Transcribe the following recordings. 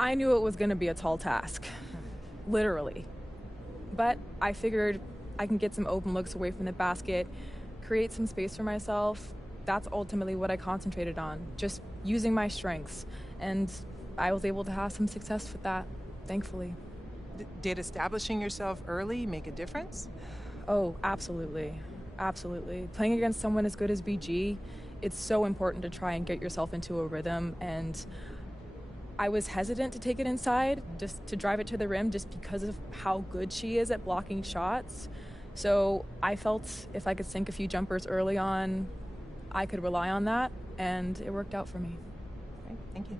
I knew it was going to be a tall task, literally. But I figured I can get some open looks away from the basket, create some space for myself. That's ultimately what I concentrated on, just using my strengths. And I was able to have some success with that, thankfully. Did establishing yourself early make a difference? Oh, absolutely. Absolutely. Playing against someone as good as BG, it's so important to try and get yourself into a rhythm. And I was hesitant to take it inside, just to drive it to the rim, just because of how good she is at blocking shots. So I felt if I could sink a few jumpers early on, I could rely on that, and it worked out for me. Great, thank you.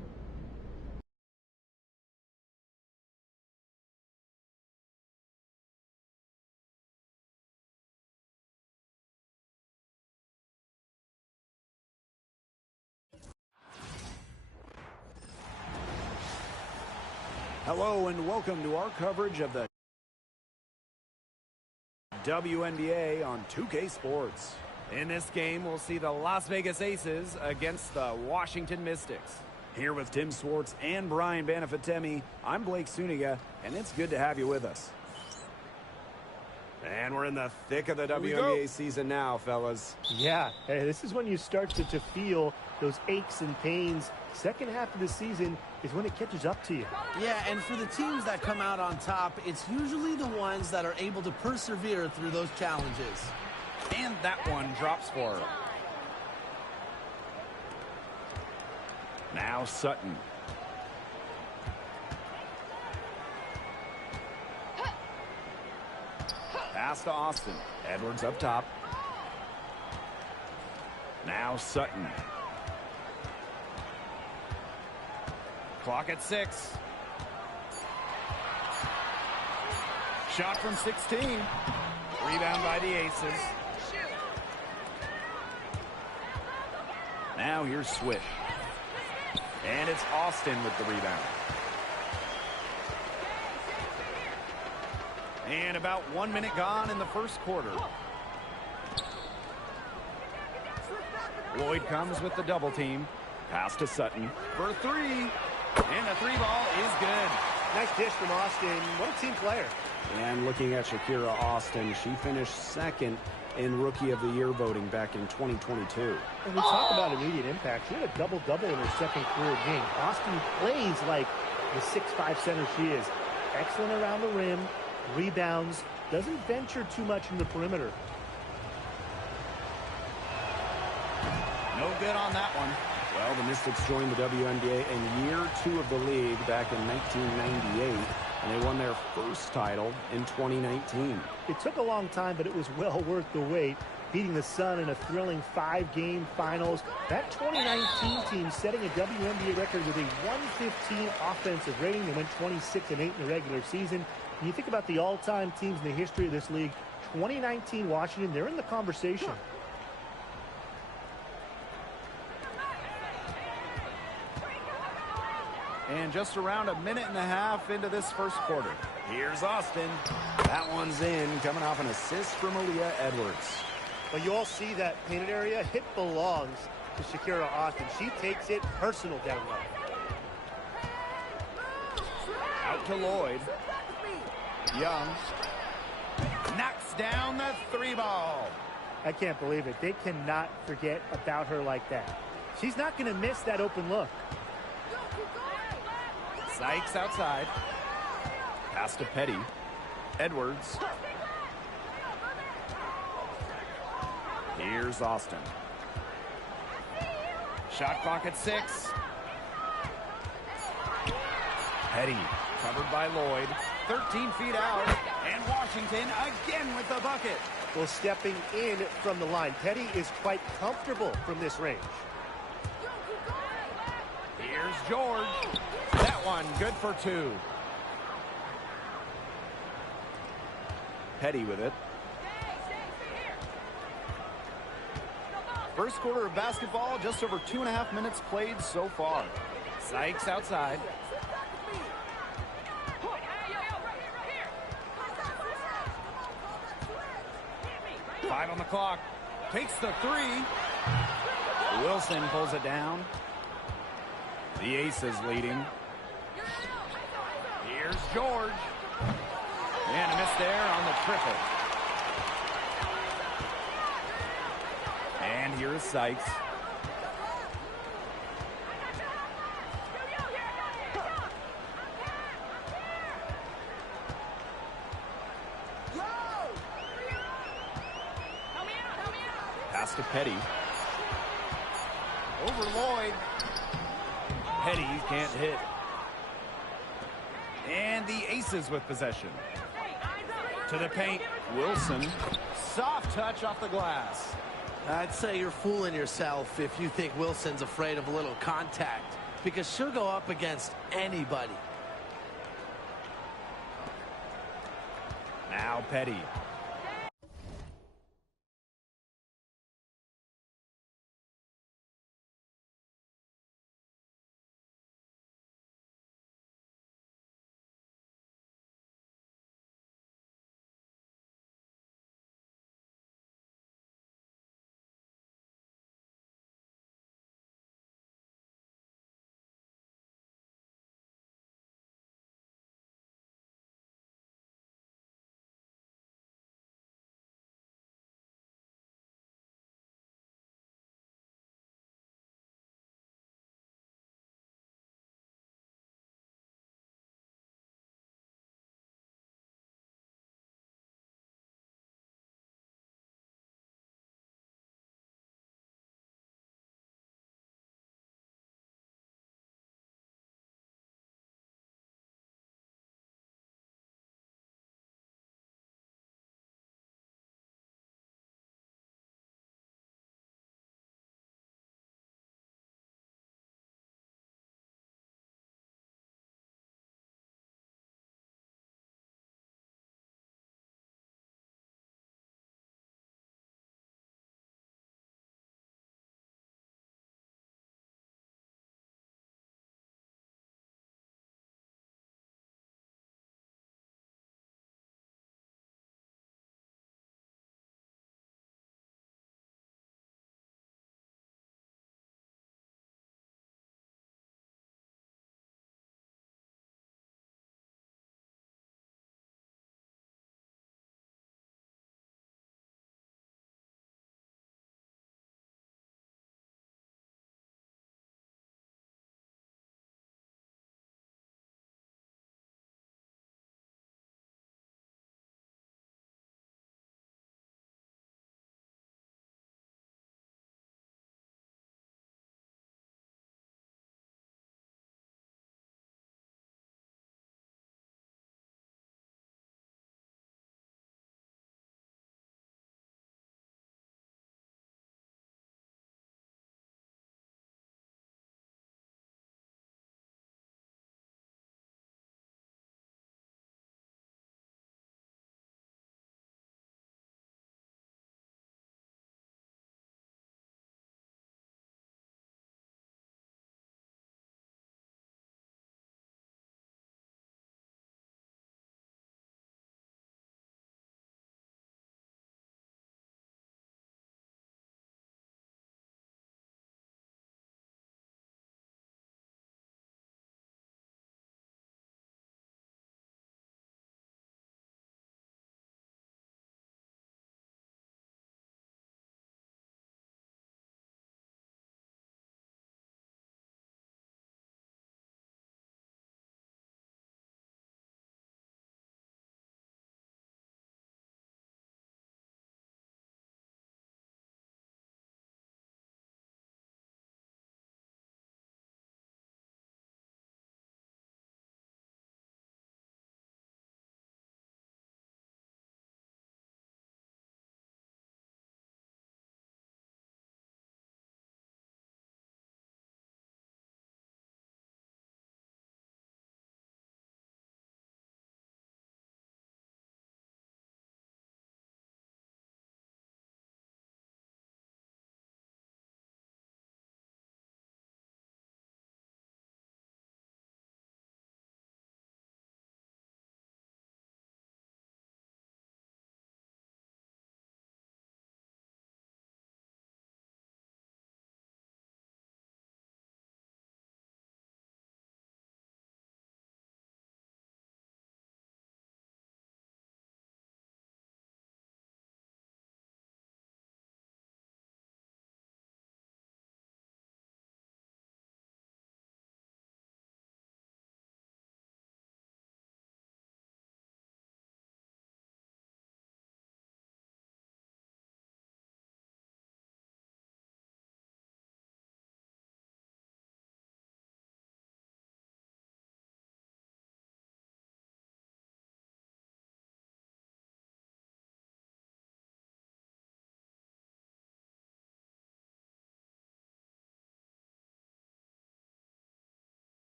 Hello and welcome to our coverage of the WNBA on 2K Sports. In this game, we'll see the Las Vegas Aces against the Washington Mystics. Here with Tim Swartz and Brian Banafitemi, I'm Blake Suniga, and it's good to have you with us. And we're in the thick of the WNBA season now, fellas. Yeah, hey, this is when you start to feel those aches and pains. Second half of the season is when it catches up to you. Yeah, and for the teams that come out on top, it's usually the ones that are able to persevere through those challenges. And that one drops for her. Now Sutton. Pass to Austin. Edwards up top. Now Sutton. Clock at 6. Shot from 16. Rebound by the Aces. Now here's Swift. And it's Austin with the rebound. And about 1 minute gone in the first quarter. Lloyd comes with the double team. Pass to Sutton. For 3. And the 3 ball is good. Nice dish from Austin. What a team player. And looking at Shakira Austin, she finished second in Rookie of the Year voting back in 2022. And we talk about immediate impact. She had a double-double in her second career game. Austin plays like the 6'5" center she is. Excellent around the rim, rebounds, doesn't venture too much in the perimeter. No good on that one. Well, the Mystics joined the WNBA in year 2 of the league back in 1998, and they won their first title in 2019. It took a long time, but it was well worth the wait, beating the Sun in a thrilling 5-game finals. That 2019 team setting a WNBA record with a 115 offensive rating. They went 26-8 in the regular season. When you think about the all-time teams in the history of this league, 2019 Washington, they're in the conversation. And just around a minute and a half into this first quarter. Here's Austin. That one's in, coming off an assist from Aaliyah Edwards. But you all see that painted area. It belongs to Shakira Austin. She takes it personal down low. Out to Lloyd. Young knocks down the 3 ball. I can't believe it. They cannot forget about her like that. She's not going to miss that open look. Sykes outside. Pass to Petty. Edwards. Here's Austin. Shot clock at 6. Petty covered by Lloyd. 13 feet out. And Washington again with the bucket. Well, stepping in from the line, Petty is quite comfortable from this range. Here's George. That one good for 2. Petty with it. First quarter of basketball, just over 2.5 minutes played so far. Sykes outside. Five on the clock. Takes the 3. Wilson pulls it down. The Aces leading. Here's George. And a miss there on the triple. And here is Sykes. Pass to Petty. Over Lloyd. Petty can't hit. And the Aces with possession. To the paint. Wilson. Soft touch off the glass. I'd say you're fooling yourself if you think Wilson's afraid of a little contact, because she'll go up against anybody. Now Petty.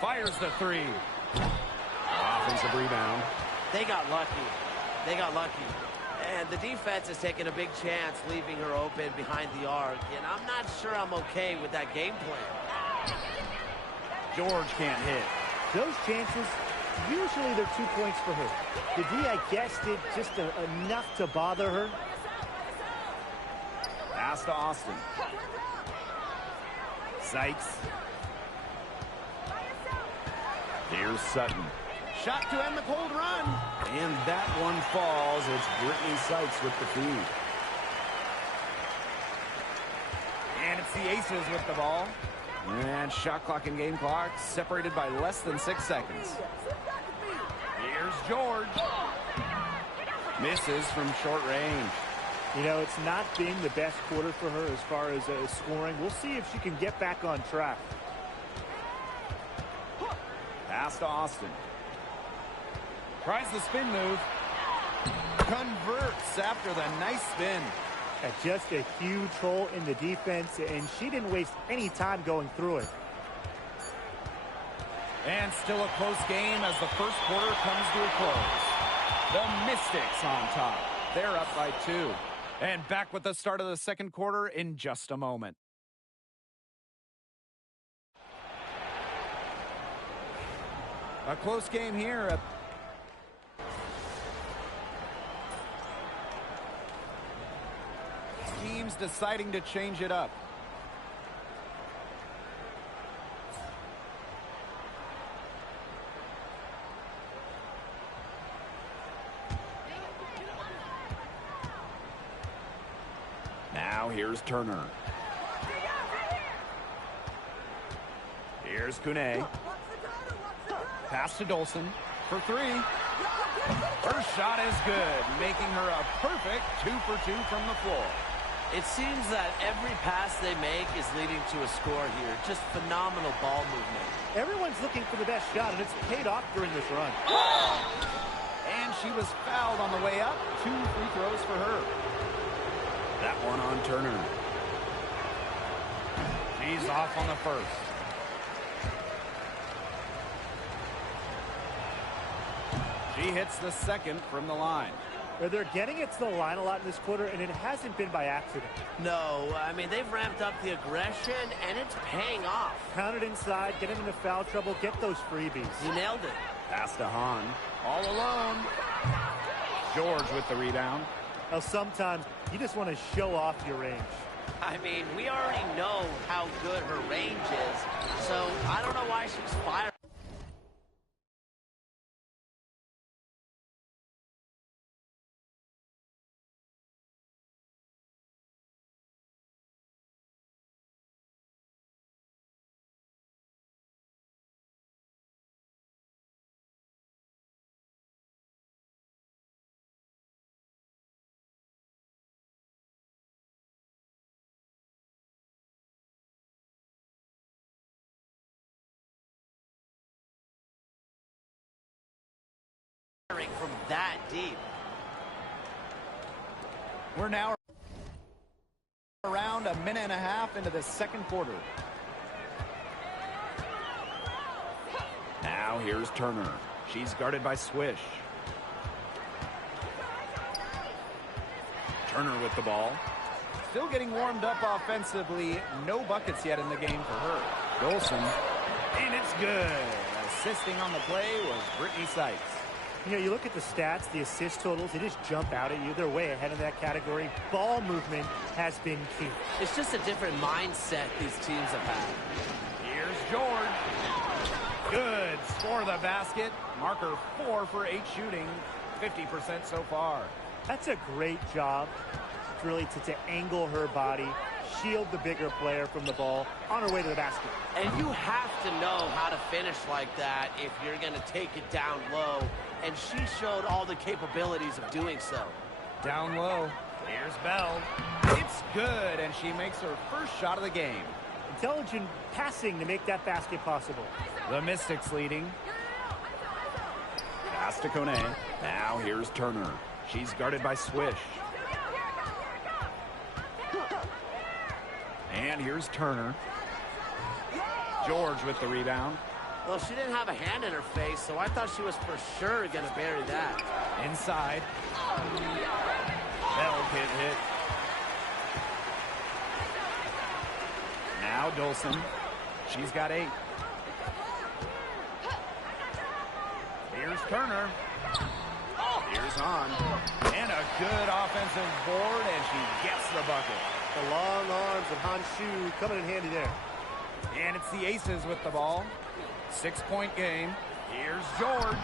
Fires the three. Offensive rebound. They got lucky. They got lucky. And the defense is taking a big chance, leaving her open behind the arc. And I'm not sure I'm okay with that game plan. George can't hit. Those chances, usually they're 2 points for her. The D, I guess, did just enough to bother her. Pass to Austin. Sykes. Here's Sutton. Shot to end the cold run. And that one falls. It's Brittany Sykes with the feed. And it's the Aces with the ball. And shot clock and game clock separated by less than 6 seconds. Here's George. Misses from short range. You know, it's not been the best quarter for her as far as scoring. We'll see if she can get back on track. Pass to Austin. Tries the spin move. Converts after the nice spin. Just a huge hole in the defense, and she didn't waste any time going through it. And still a close game as the first quarter comes to a close. The Mystics on top. They're up by 2. And back with the start of the second quarter in just a moment. A close game here. Teams deciding to change it up. Now here's Turner. Here's Kune. Pass to Dolson for 3. Her shot is good, making her a perfect 2 for 2 from the floor. It seems that every pass they make is leading to a score here. Just phenomenal ball movement. Everyone's looking for the best shot, and it's paid off during this run. And she was fouled on the way up. 2 free throws for her. That one on Turner. She's off on the first. She hits the second from the line. They're getting it to the line a lot in this quarter, and it hasn't been by accident. No, I mean, they've ramped up the aggression, and it's paying off. Pound it inside, get into foul trouble, get those freebies. You nailed it. Pass to Hahn. All alone. George with the rebound. Now, sometimes you just want to show off your range. I mean, we already know how good her range is, so I don't know why she's firing. From that deep. We're now around a minute and a half into the second quarter. Now here's Turner. She's guarded by Swish. Turner with the ball. Still getting warmed up offensively. No buckets yet in the game for her. Dolson. And it's good. Assisting on the play was Brittany Sykes. You know, you look at the stats, the assist totals, they just jump out at you. They're way ahead of that category. Ball movement has been key. It's just a different mindset these teams have had. Here's George. Good. Score the basket. Marker 4 for 8 shooting. 50% so far. That's a great job, really, to angle her body, shield the bigger player from the ball on her way to the basket. And you have to know how to finish like that if you're going to take it down low. And she showed all the capabilities of doing so. Down low. Here's Bell. It's good, and she makes her first shot of the game. Intelligent passing to make that basket possible. The Mystics leading. Pass to Kone. Now here's Turner. She's guarded by Swish. And here's Turner. George with the rebound. Well, she didn't have a hand in her face, so I thought she was for sure going to bury that. Inside. Bell hit. Now Dolson. She's got 8. Here's Turner. Here's on. And a good offensive board, and she gets the bucket. The long arms of Han Shu coming in handy there. And it's the Aces with the ball. 6-point game. Here's George.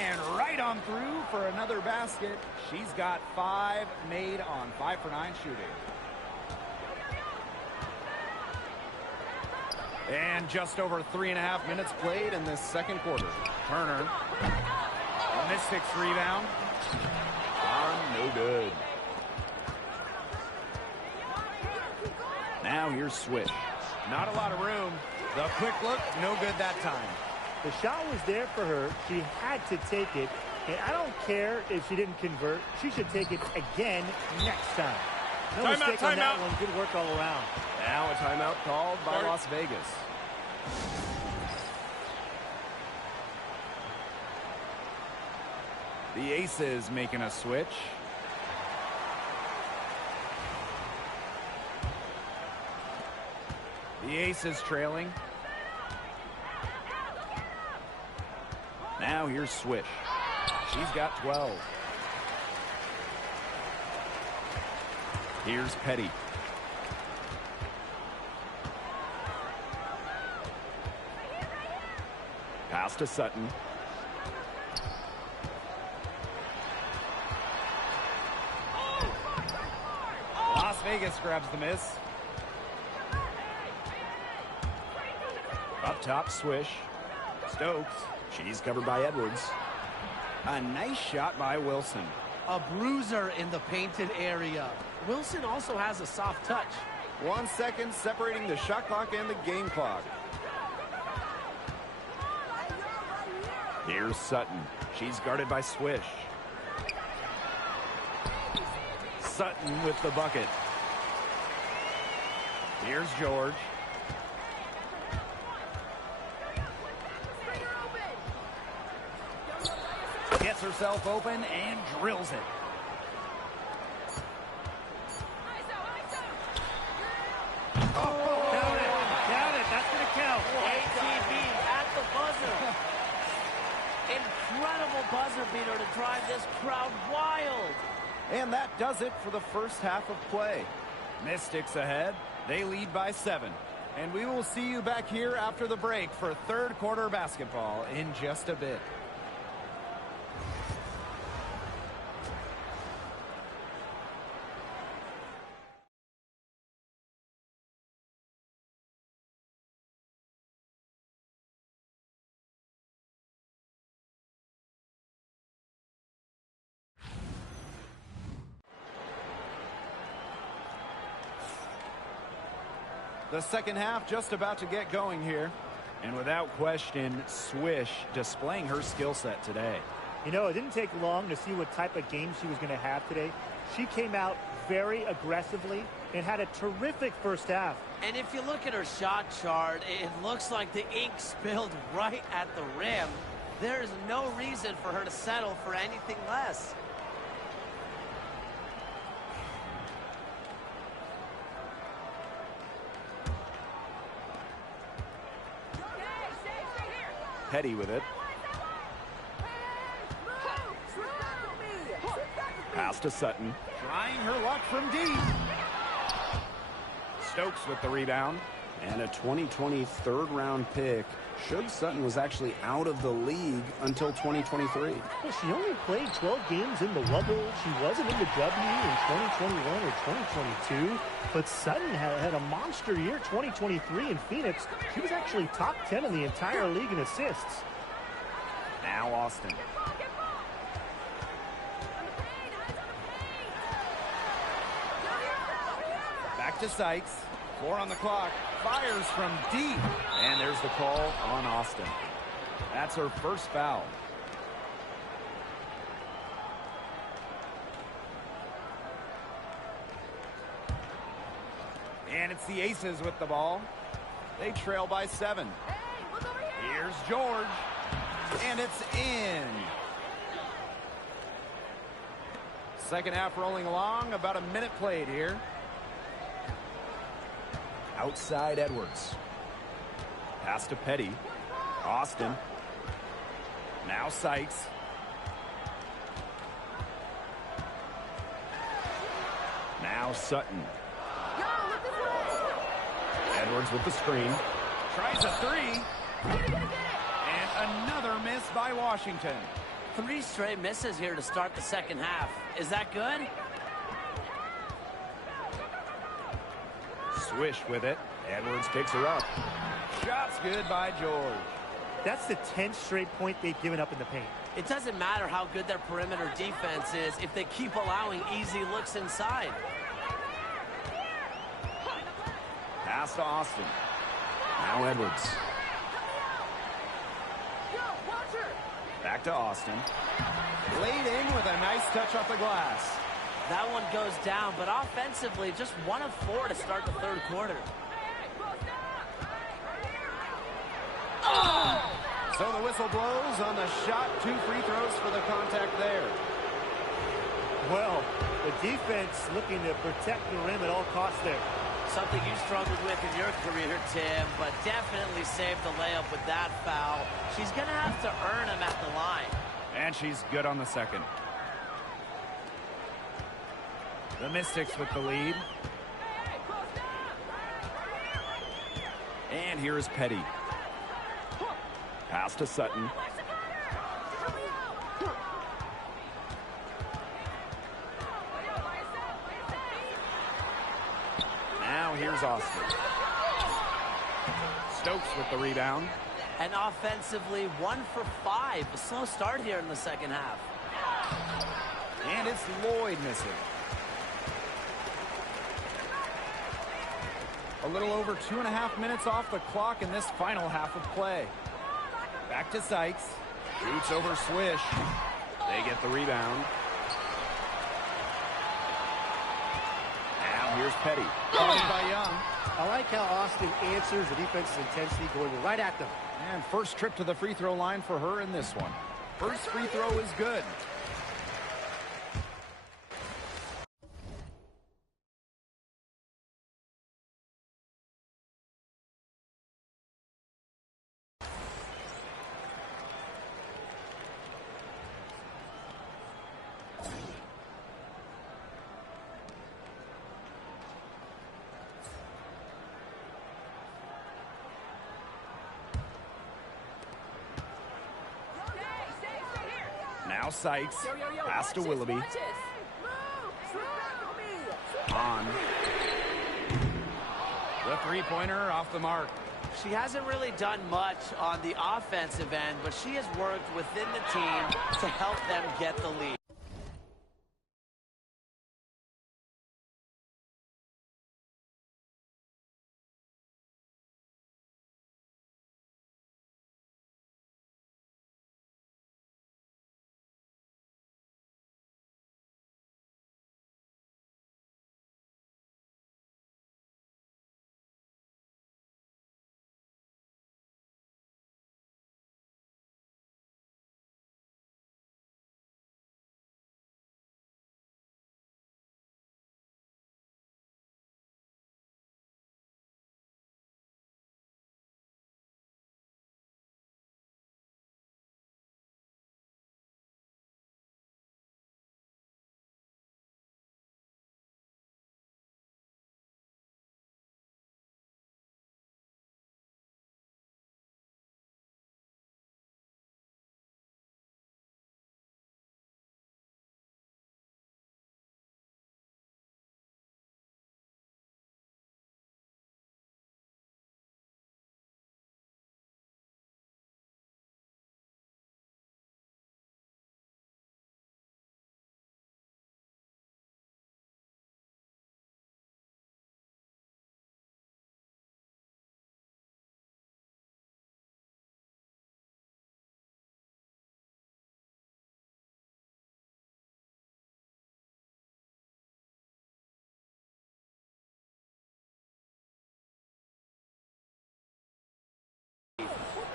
And right on through for another basket. She's got 5 made on 5 for 9 shooting. And just over 3.5 minutes played in this second quarter. Turner. The Mystics rebound. No good. Now here's Swish. Not a lot of room. The quick look, no good that time. The shot was there for her. She had to take it. And I don't care if she didn't convert. She should take it again next time. No mistake on that one. Good work all around. Now a timeout called by Las Vegas. The Aces making a switch. The Aces trailing. Now here's Swish. She's got 12. Here's Petty. Pass to Sutton. Las Vegas grabs the miss. Up top, Swish. Stokes. She's covered by Edwards. A nice shot by Wilson. A bruiser in the painted area. Wilson also has a soft touch. 1 second separating the shot clock and the game clock. Here's Sutton. She's guarded by Swish. Sutton with the bucket. Here's George. Gets herself open and drills it. Count it. That's going to count. ATB at the buzzer. Incredible buzzer beater to drive this crowd wild. And that does it for the first half of play. Mystics ahead. They lead by 7. And we will see you back here after the break for third quarter basketball in just a bit. The second half just about to get going here. And without question, Swish displaying her skill set today. You know, it didn't take long to see what type of game she was going to have today. She came out very aggressively and had a terrific first half. And if you look at her shot chart, it looks like the ink spilled right at the rim. There is no reason for her to settle for anything less. Petty with it. Pass to Sutton. Trying her luck from deep. Stokes with the rebound. And a 2020 third-round pick showed Sutton was actually out of the league until 2023. Well, she only played 12 games in the Wubble. She wasn't in the W in 2021 or 2022. But Sutton had a monster year 2023 in Phoenix. She was actually top 10 in the entire league in assists. Now Austin. Back to Sykes. 4 on the clock. Fires from deep. And there's the call on Austin. That's her first foul. And it's the Aces with the ball. They trail by 7. Here's Here's George. And it's in. Second half rolling along. About a minute played here. Outside Edwards. Pass to Petty. Austin. Now Sykes. Now Sutton. Edwards with the screen. Tries a three. And another miss by Washington. 3 straight misses here to start the second half. Is that good? Swish with it. Edwards picks her up. Shot's good by George. That's the 10th straight point they've given up in the paint. It doesn't matter how good their perimeter defense is if they keep allowing easy looks inside. Pass to Austin. Now Edwards. Back to Austin. Laid in with a nice touch off the glass. That one goes down, but offensively, just 1 of 4 to start the third quarter. So the whistle blows on the shot. 2 free throws for the contact there. Well, the defense looking to protect the rim at all costs there. Something you struggled with in your career, Tim, but definitely saved the layup with that foul. She's going to have to earn him at the line. And she's good on the second. The Mystics with the lead. And here's Petty. Pass to Sutton. Now here's Austin. Stokes with the rebound. And offensively, 1 for 5. A slow start here in the second half. And it's Lloyd missing. A little over 2.5 minutes off the clock in this final half of play. Back to Sykes. Shoots over Swish. They get the rebound. Now here's Petty. Guarded by Young. I like how Austin answers the defense's intensity going right at them. And first trip to the free throw line for her in this one. First free throw is good. Now Sykes. Pass to Willoughby. On. The three-pointer off the mark. She hasn't really done much on the offensive end, but she has worked within the team to help them get the lead.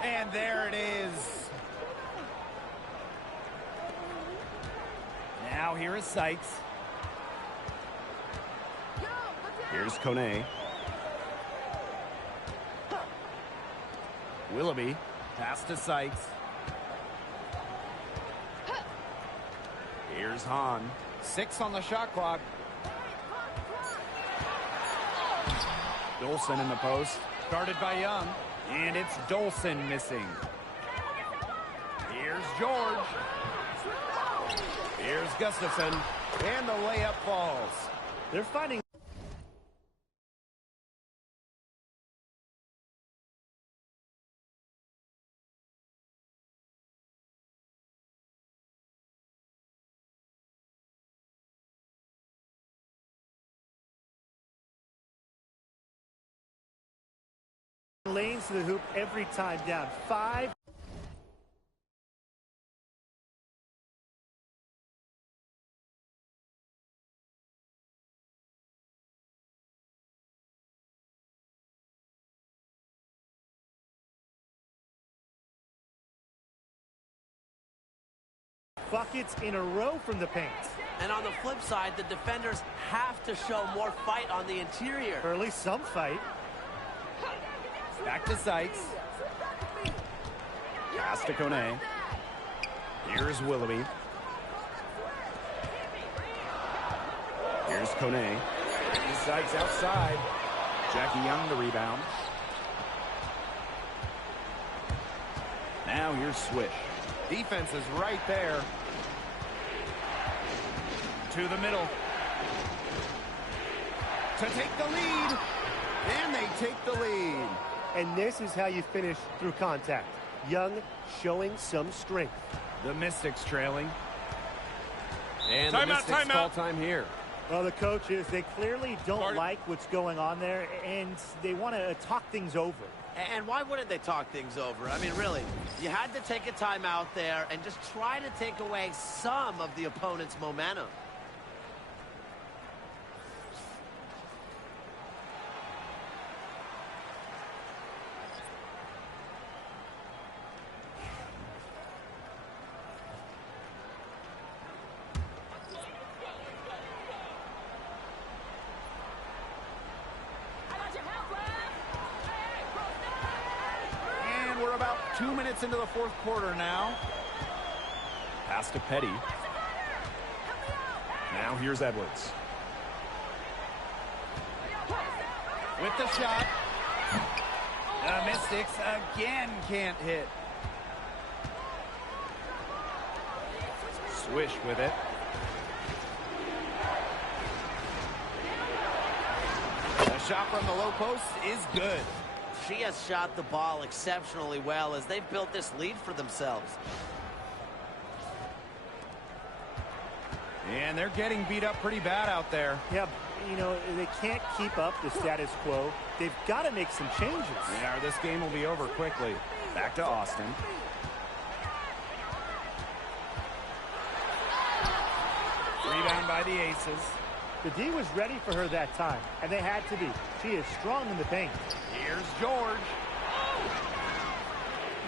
And there it is. Now here is Sykes. Here's Kone. Willoughby. Pass to Sykes. Here's Hahn. 6 on the shot clock. Dolson in the post. Guarded by Young. And it's Dolson missing. Here's George. Here's Gustafson. And the layup falls. They're finding lanes to the hoop every time down. 5. Buckets in a row from the paint. And on the flip side, the defenders have to show more fight on the interior. Or at least some fight. Back to Sykes. Pass to Kone. Here's Willoughby. Here's Kone. Sykes outside. Jackie Young the rebound. Now here's Swish. Defense is right there. To the middle. To take the lead. And they take the lead. And this is how you finish through contact. Young showing some strength. The Mystics trailing. And Timeout, the Mystics call time here. Well, the coaches, they clearly don't like what's going on there, and they want to talk things over. And why wouldn't they talk things over? I mean, really, you had to take a timeout there and just try to take away some of the opponent's momentum. We're about 2 minutes into the fourth quarter now. Pass to Petty. Now here's Edwards. With the shot. The Mystics again can't hit. Swish with it. The shot from the low post is good. She has shot the ball exceptionally well as they've built this lead for themselves. And they're getting beat up pretty bad out there. Yeah, you know, they can't keep up the status quo. They've got to make some changes. Yeah, or this game will be over quickly. Back to Austin. Rebound by the Aces. The D was ready for her that time, and they had to be. She is strong in the paint. Here's George.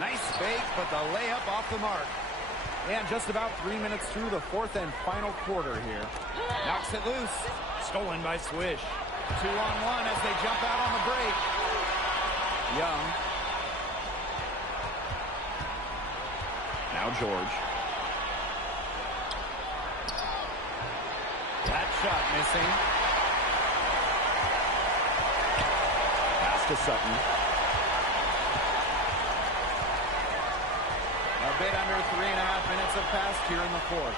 Nice fake, but the layup off the mark. And just about 3 minutes through the fourth and final quarter here. Knocks it loose. Stolen by Swish. 2-on-1 as they jump out on the break. Young. Now George. That shot missing. Pass to Sutton. A bit under 3.5 minutes have passed here in the fourth.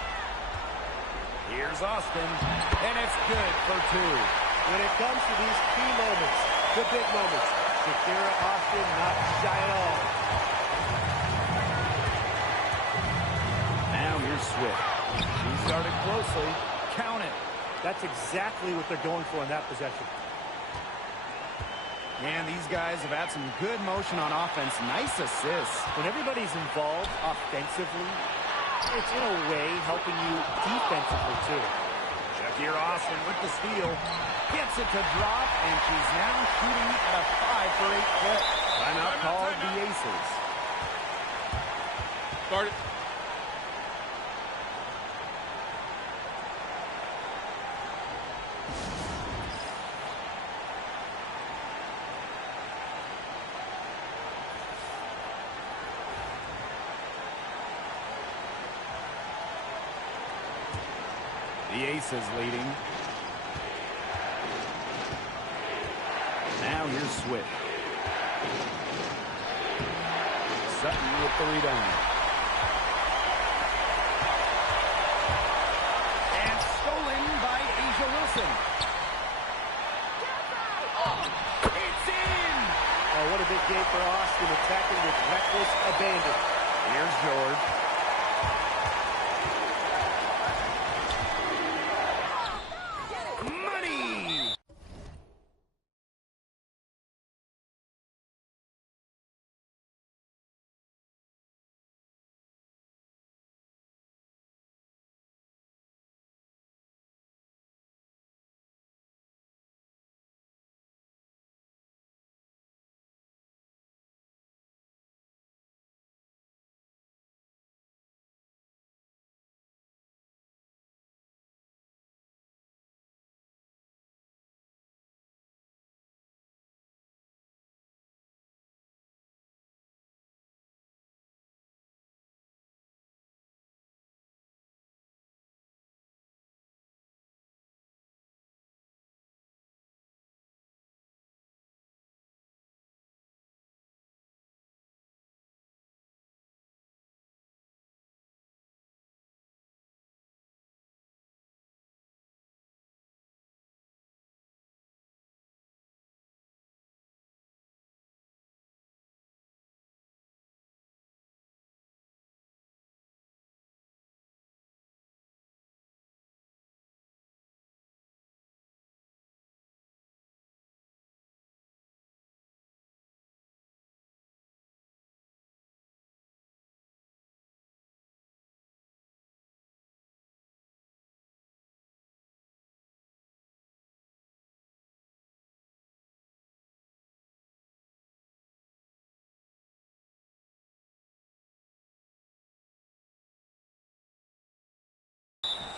Here's Austin, and it's good for 2. When it comes to these key moments, the big moments, Shakira Austin not shy at all. Now here's Swift. She started closely. Count it. That's exactly what they're going for in that possession. And these guys have had some good motion on offense. Nice assists. When everybody's involved offensively, it's in a way helping you defensively too. Shakira Austin with the steal. Gets it to drop, and she's now shooting at a 5-for-8 clip. Timeout called the Aces. Start it. The Aces leading. Now here's Swift. Sutton with the rebound. And stolen by Asia Wilson. It's in! Oh, what a big game for Austin, attacking with reckless abandon. Here's George. Money!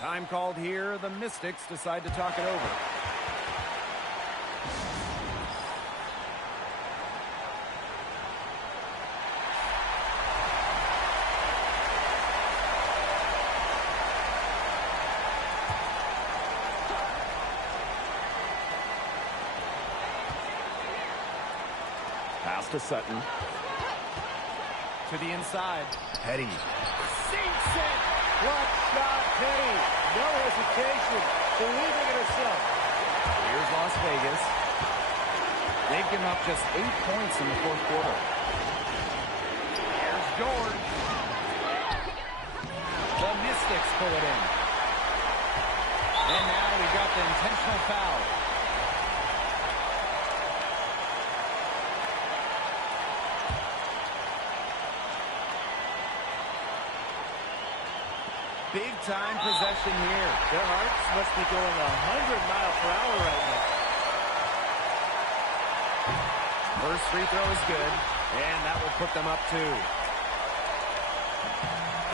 Time called here. The Mystics decide to talk it over. Pass to Sutton. To the inside. Petty. Sinks it! What shot, Petty. No hesitation. Believing in herself. Here's Las Vegas. They've given up just 8 points in the fourth quarter. Here's George. The Mystics pull it in. And now we've got the intentional foul. Big-time possession here. Their hearts must be going 100 miles per hour right now. First free throw is good, and that will put them up 2.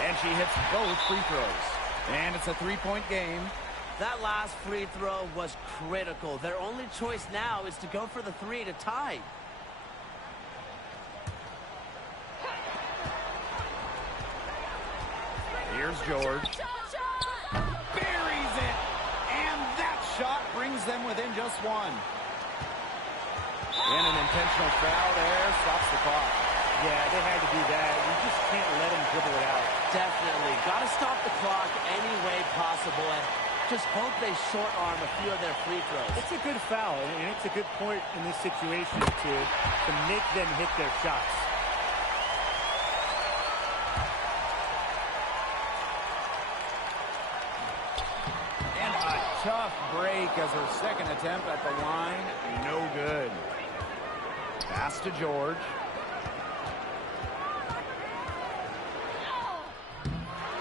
And she hits both free throws. And it's a 3-point game. That last free throw was critical. Their only choice now is to go for the 3 to tie. Here's George. Buries it! And that shot brings them within just 1. And an intentional foul there stops the clock. Yeah, they had to do that. You just can't let them dribble it out. Definitely. Got to stop the clock any way possible and just hope they short arm a few of their free throws. It's a good foul, and it's a good point in this situation to make them hit their shots. And a tough break as her second attempt at the line. No good. Pass to George.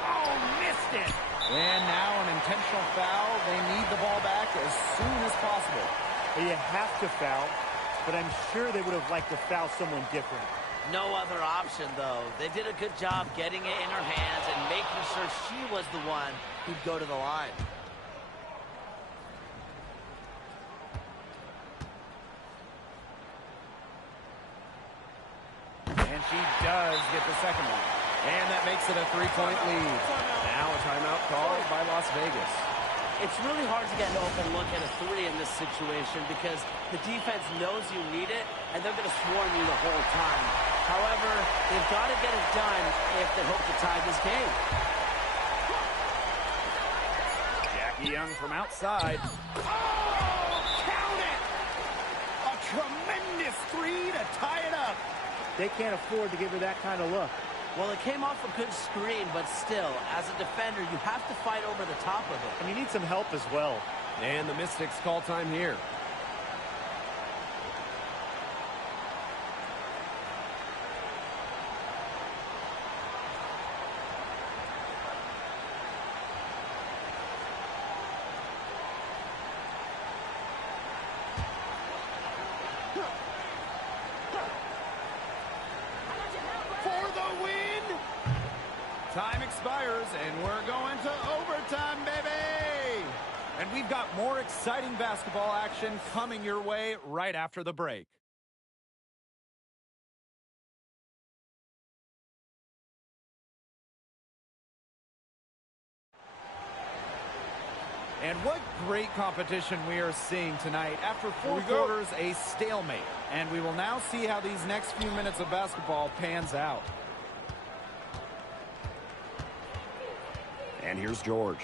Oh, missed it. And now an intentional foul. They need the ball back as soon as possible. You have to foul, but I'm sure they would have liked to foul someone different. No other option, though. They did a good job getting it in her hands and making sure she was the one who'd go to the line. And she does get the second one. And that makes it a 3-point lead. Now a timeout called by Las Vegas. It's really hard to get an open look at a three in this situation because the defense knows you need it, and they're going to swarm you the whole time. However, they've got to get it done if they hope to tie this game. Jackie Young from outside. Oh, count it! A tremendous three to tie it up. They can't afford to give her that kind of look. Well, it came off a good screen, but still, as a defender, you have to fight over the top of it. And you need some help as well. And the Mystics call time here. Time expires, and we're going to overtime, baby! And we've got more exciting basketball action coming your way right after the break. And what great competition we are seeing tonight. After 4 quarters, a stalemate. And we will now see how these next few minutes of basketball pans out. And here's George.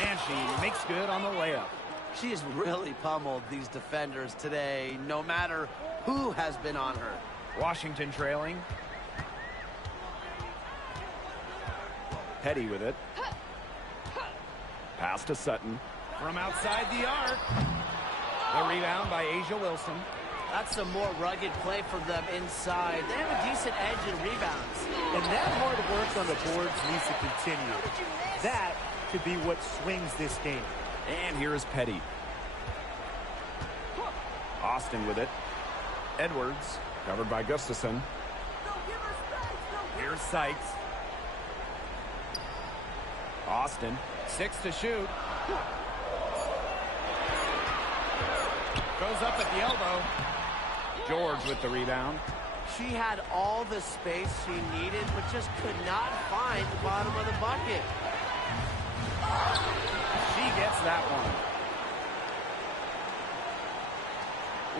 And she makes good on the layup. She's really pummeled these defenders today, no matter who has been on her. Washington trailing. Petty with it. Pass to Sutton. From outside the arc. The rebound by A'ja Wilson. That's some more rugged play from them inside. They have a decent edge in rebounds. And that hard work on the boards needs to continue. That could be what swings this game. And here is Petty. Austin with it. Edwards, covered by Gustafson. Here's Sykes. Austin, 6 to shoot. Goes up at the elbow. George with the rebound. She had all the space she needed, but just could not find the bottom of the bucket. She gets that one.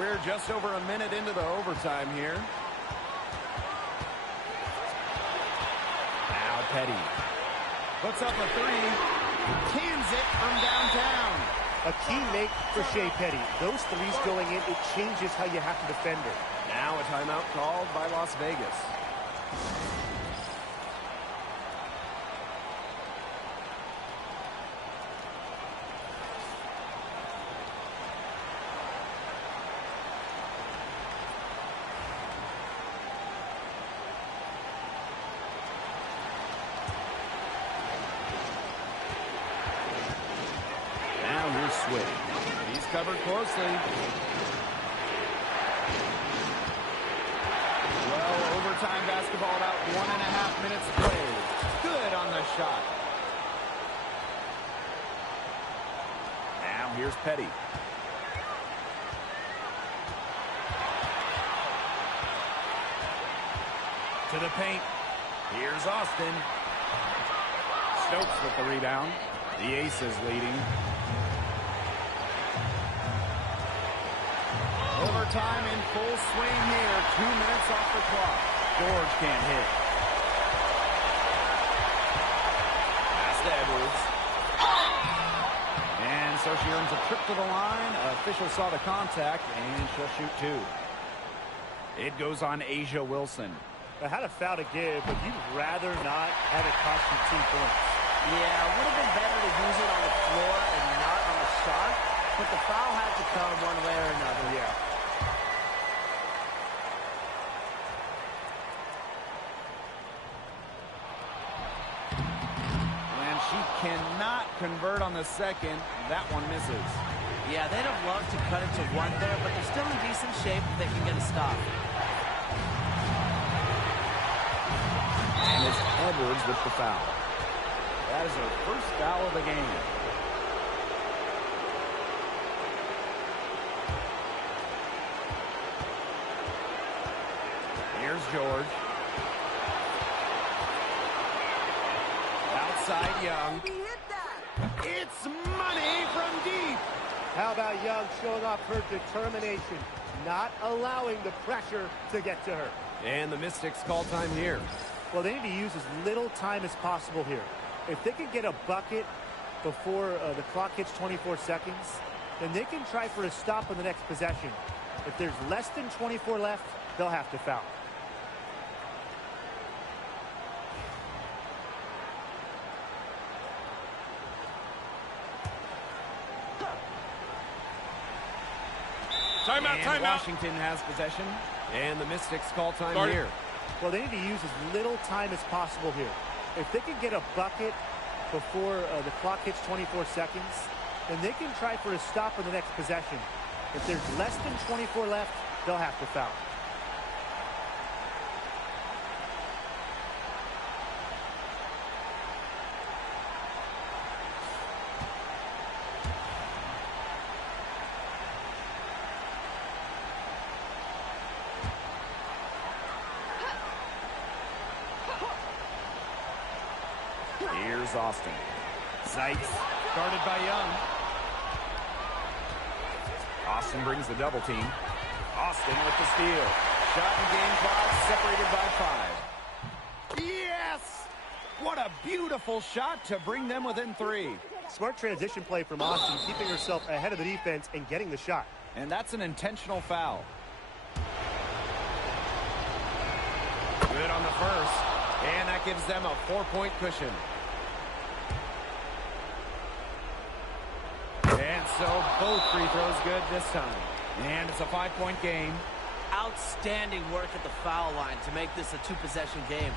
We're just over a minute into the overtime here. Now Petty. Puts up a three. Cans it from downtown. A key make for Shea Petty. Those threes going in, it changes how you have to defend her. Now a timeout called by Las Vegas. Now here's Swift. He's covered closely. Well, overtime basketball, about 1.5 minutes played. Good on the shot. Now here's Petty. To the paint. Here's Austin. Stokes with the rebound. The Aces leading. Overtime in full swing here. 2 minutes off the clock. George can't hit. Pass to Edwards. And so she earns a trip to the line. Official saw the contact, and she'll shoot two. It goes on A'ja Wilson. I had a foul to give, but you'd rather not have it cost you 2 points. Yeah, it would have been better to use it on the floor and not on the shot, but the foul had to come one way or another. Yeah. And she cannot convert on the second. That one misses. Yeah, they'd have loved to cut it to one there, but they're still in decent shape if they can get a stop. Edwards with the foul. That is her first foul of the game. Here's George. Outside Young. It's money from deep. How about Young showing off her determination, not allowing the pressure to get to her. And the Mystics call time here. Well, they need to use as little time as possible here. If they can get a bucket before the clock hits 24 seconds, then they can try for a stop on the next possession. If there's less than 24 left, they'll have to foul. Timeout. Washington has possession. And the Mystics call time here. Well, they need to use as little time as possible here. If they can get a bucket before the clock hits 24 seconds, then they can try for a stop on the next possession. If there's less than 24 left, they'll have to foul. Here's Austin. Sykes guarded by Young. Austin brings the double team. Austin with the steal. Shot and game clock separated by 5. Yes! What a beautiful shot to bring them within 3. Smart transition play from Austin, keeping herself ahead of the defense and getting the shot. And that's an intentional foul. Good on the first. And that gives them a 4-point cushion. And so both free throws good this time. And it's a 5-point game. Outstanding work at the foul line to make this a 2-possession game.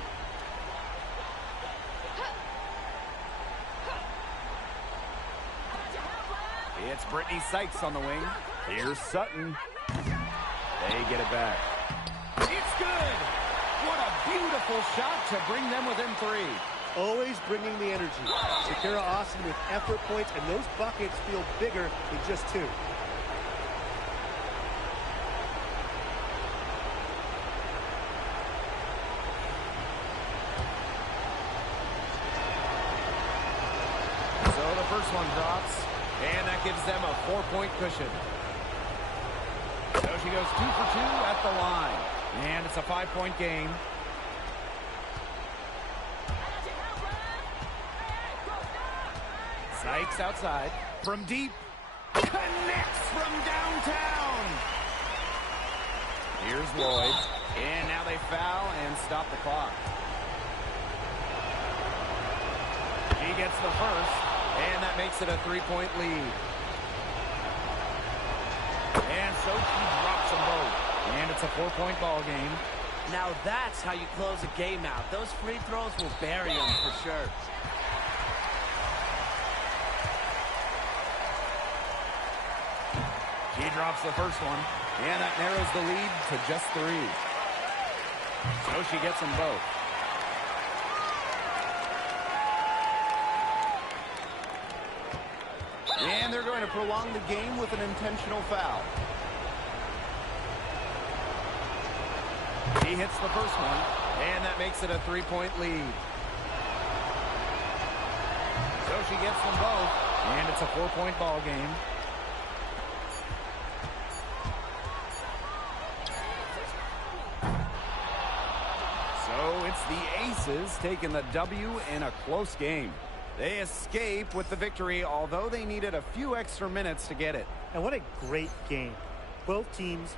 It's Brittany Sykes on the wing. Here's Sutton. They get it back. It's good. What a beautiful shot to bring them within 3. Always bringing the energy. Shakira Austin with effort points, and those buckets feel bigger than just 2. So the first one drops, and that gives them a 4-point cushion. So she goes 2 for 2 at the line. And it's a 5-point game. Sykes outside. From deep. Connects from downtown. Here's Lloyd. And now they foul and stop the clock. He gets the first. And that makes it a 3-point lead. And so she drops them both. And it's a 4-point ball game. Now that's how you close a game out. Those free throws will bury them for sure. She drops the first one. And that narrows the lead to just 3. So she gets them both. And they're going to prolong the game with an intentional foul. He hits the first one, and that makes it a 3-point lead. So she gets them both, and it's a 4-point ball game. So it's the Aces taking the W in a close game. They escape with the victory, although they needed a few extra minutes to get it. And what a great game. Both teams